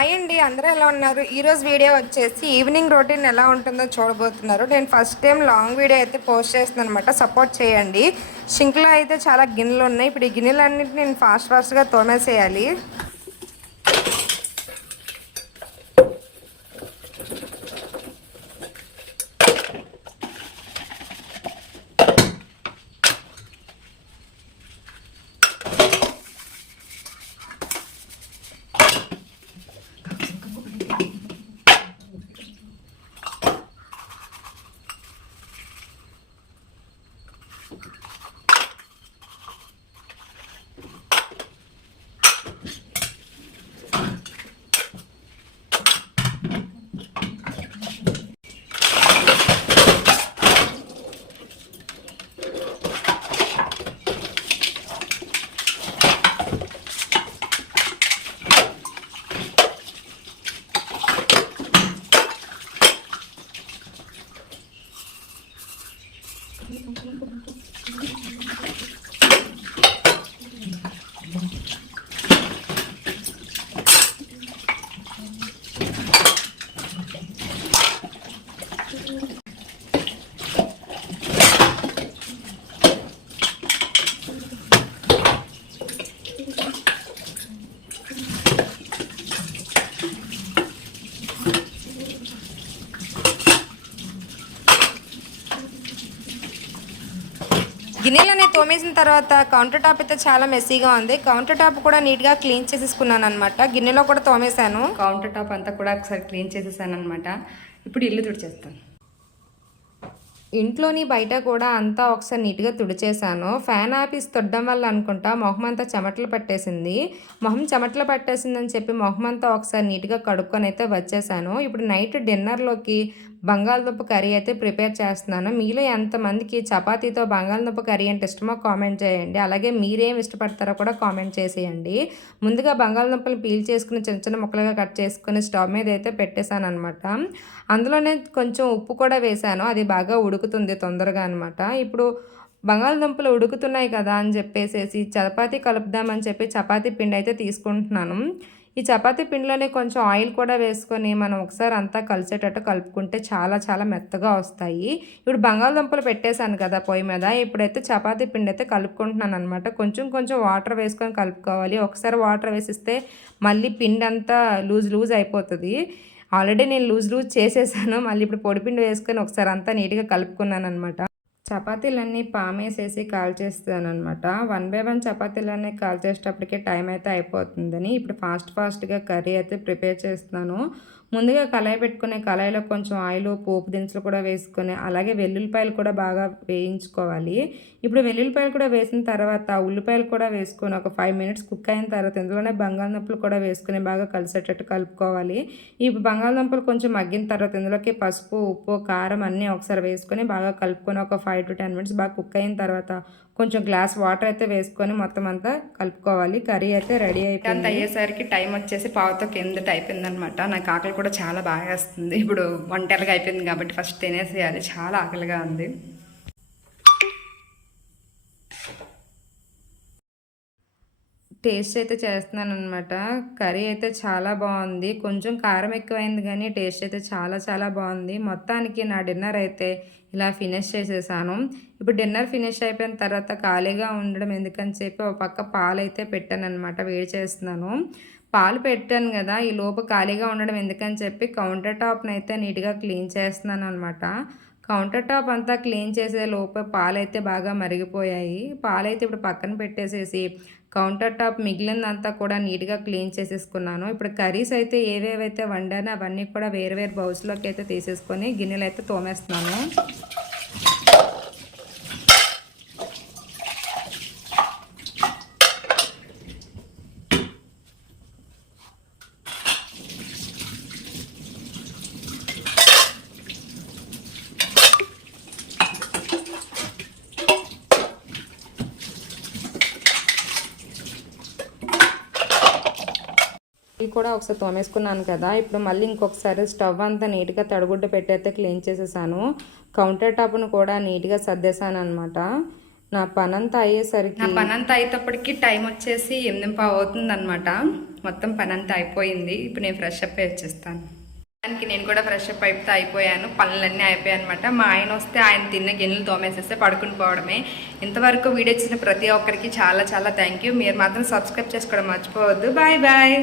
Hi అండి, అందరూ ఎలా ఉన్నారు? ఈరోజు వీడియో వచ్చేసి ఈవినింగ్ రొటీన్ ఎలా ఉంటుందో చూడబోతున్నారు. నేను ఫస్ట్ టైం లాంగ్ వీడియో అయితే పోస్ట్ చేస్తున్నాను అనమాట. సపోర్ట్ చేయండి. షింక్లో అయితే చాలా గిన్నెలు ఉన్నాయి. ఇప్పుడు ఈ గిన్నెలన్నింటినీ నేను ఫాస్ట్గా తోమేసేయాలి. గిన్నెలని తోమేసిన తర్వాత కౌంటర్ టాప్ అయితే చాలా మెస్సీగా ఉంది. కౌంటర్ టాప్ కూడా నీట్గా క్లీన్ చేసేసుకున్నాను అనమాట. గిన్నెలో కూడా తోమేశాను. కౌంటర్ టాప్ అంతా కూడా ఒకసారి క్లీన్ చేసేసాను అనమాట. ఇప్పుడు ఇల్లు తుడిచేస్తాను. ఇంట్లోని బయట కూడా అంతా ఒకసారి నీట్గా తుడిచేసాను. ఫ్యాన్ ఆఫీస్ తొడడం వల్ల అనుకుంటా మొహం అంతా చెమటలు పట్టేసింది. మొహం చెమటలు పట్టేసిందని చెప్పి మొహం అంతా ఒకసారి నీట్గా కడుక్కొని అయితే వచ్చేసాను. ఇప్పుడు నైట్ డిన్నర్లోకి బంగాళదుంప కర్రీ అయితే ప్రిపేర్ చేస్తున్నాను. మీలో ఎంతమందికి చపాతీతో బంగాళదుంప కర్రీ అంటే ఇష్టమో కామెంట్ చేయండి. అలాగే మీరేం ఇష్టపడతారో కూడా కామెంట్ చేసేయండి. ముందుగా బంగాళదుంపలు పీల్ చేసుకుని చిన్న చిన్న ముక్కలుగా కట్ చేసుకుని స్టవ్ మీద అయితే పెట్టేశాను అనమాట. అందులోనే కొంచెం ఉప్పు కూడా వేశాను. అది బాగా ఉడుకుతుంది తొందరగా అనమాట. ఇప్పుడు బంగాళదుంపలు ఉడుకుతున్నాయి కదా అని చెప్పేసి చపాతీ కలుపుదామని చెప్పి చపాతీ పిండి అయితే తీసుకుంటున్నాను. ఈ చపాతీ పిండిలోనే కొంచెం ఆయిల్ కూడా వేసుకొని మనం ఒకసారి అంతా కలిసేటట్టు కలుపుకుంటే చాలా చాలా మెత్తగా వస్తాయి. ఇప్పుడు బంగాళదుంపలు పెట్టేశాను కదా పొయ్యి మీద. ఇప్పుడైతే చపాతీ పిండి అయితే కలుపుకుంటున్నాను అనమాట. కొంచెం కొంచెం వాటర్ వేసుకొని కలుపుకోవాలి. ఒకసారి వాటర్ వేసిస్తే మళ్ళీ పిండి అంతా లూజ్ అయిపోతుంది. ఆల్రెడీ నేను లూజ్ చేసేసాను. మళ్ళీ ఇప్పుడు పొడిపిండి వేసుకొని ఒకసారి అంతా నీట్గా కలుపుకున్నాను అనమాట. చపాతీలన్నీ పామేసేసి కాల్చేస్తానమాట. 1 బై 1 చపాతీలన్నీ కాల్చేసేటప్పటికే టైం అయితే అయిపోతుందని ఇప్పుడు ఫాస్ట్గా కర్రీ అయితే ప్రిపేర్ చేస్తున్నాను. ముందుగా కళాయి పెట్టుకునే కళాయిలో కొంచెం ఆయిల్, పోపు దినుసులు కూడా వేసుకొని అలాగే వెల్లుల్లిపాయలు కూడా బాగా వేయించుకోవాలి. ఇప్పుడు వెల్లుల్లిపాయలు కూడా వేసిన తర్వాత ఉల్లిపాయలు కూడా వేసుకొని ఒక 5 మినిట్స్ కుక్ అయిన తర్వాత ఇందులోనే బంగాళదుంపలు కూడా వేసుకొని బాగా కలిసేటట్టు కలుపుకోవాలి. ఈ బంగాళదుంపలు కొంచెం మగ్గిన తర్వాత ఇందులోకి పసుపు, ఉప్పు, కారం అన్నీ ఒకసారి వేసుకొని బాగా కలుపుకొని ఒక 5 to 10 మినిట్స్ బాగా కుక్ అయిన తర్వాత కొంచెం గ్లాస్ వాటర్ అయితే వేసుకొని మొత్తం అంతా కలుపుకోవాలి. కర్రీ అయితే రెడీ అయిపోయింది. అయ్యేసరికి టైం వచ్చేసి పావుతో కిందట అయిపోయిందనమాట. నాకు ఆకలి కూడా చాలా బాగా వస్తుంది. ఇప్పుడు వంటలుగా అయిపోయింది కాబట్టి ఫస్ట్ తినేసేయాలి. చాలా ఆకలిగా ఉంది. టేస్ట్ అయితే చేస్తున్నాను అనమాట. కర్రీ అయితే చాలా బాగుంది. కొంచెం కారం ఎక్కువైంది కానీ టేస్ట్ అయితే చాలా చాలా బాగుంది. మొత్తానికి నా డిన్నర్ అయితే ఇలా ఫినిష్ చేసేసాను. ఇప్పుడు డిన్నర్ ఫినిష్ అయిపోయిన తర్వాత ఖాళీగా ఉండడం ఎందుకని చెప్పి ఒక పక్క పాలు అయితే పెట్టాను అనమాట. వేడి చేస్తున్నాను. పాలు పెట్టాను కదా, ఈ లోపు ఖాళీగా ఉండడం ఎందుకని చెప్పి కౌంటర్ టాప్ని అయితే నీట్గా క్లీన్ చేస్తున్నాను అనమాట. కౌంటర్ టాప్ అంతా క్లీన్ చేసే లోపు పాలైతే బాగా మరిగిపోయాయి. పాలైతే ఇప్పుడు పక్కన పెట్టేసేసి కౌంటర్ టాప్ మిగిలినంతా కూడా నీట్గా క్లీన్ చేసేసుకున్నాను. ఇప్పుడు కర్రీస్ అయితే ఏవేవైతే వండానో అవన్నీ కూడా వేరు బౌల్స్లోకి అయితే తీసేసుకొని గిన్నెలు అయితే తోమేస్తున్నాను. ఇవి కూడా ఒకసారి తోమేసుకున్నాను కదా. ఇప్పుడు మళ్ళీ ఇంకొకసారి స్టవ్ అంతా నీట్గా తడిగుడ్డ పెట్టయితే క్లీన్ చేసేసాను. కౌంటర్ టాప్ను కూడా నీట్గా సర్దేశాను అనమాట. నా పనంతా అయ్యేటప్పటికి టైం వచ్చేసి 8:15 అవుతుందన్నమాట. మొత్తం పనంతా అయిపోయింది. ఇప్పుడు నేను ఫ్రెష్ అప్ అయి వచ్చేస్తాను. దానికి నేను కూడా ఫ్రెష్ అప్ అయిపోతే అయిపోయాను. పనులన్నీ అయిపోయాయి అనమాట. మా ఆయన వస్తే ఆయన తిన్న గిన్నెలు తోమేసేస్తే పడుకుని పోవడమే. ఇంతవరకు వీడియో ఇచ్చిన ప్రతి ఒక్కరికి చాలా చాలా థ్యాంక్ యూ. మీరు మాత్రం సబ్స్క్రైబ్ చేసుకోవడం మర్చిపోవద్దు. Bye bye.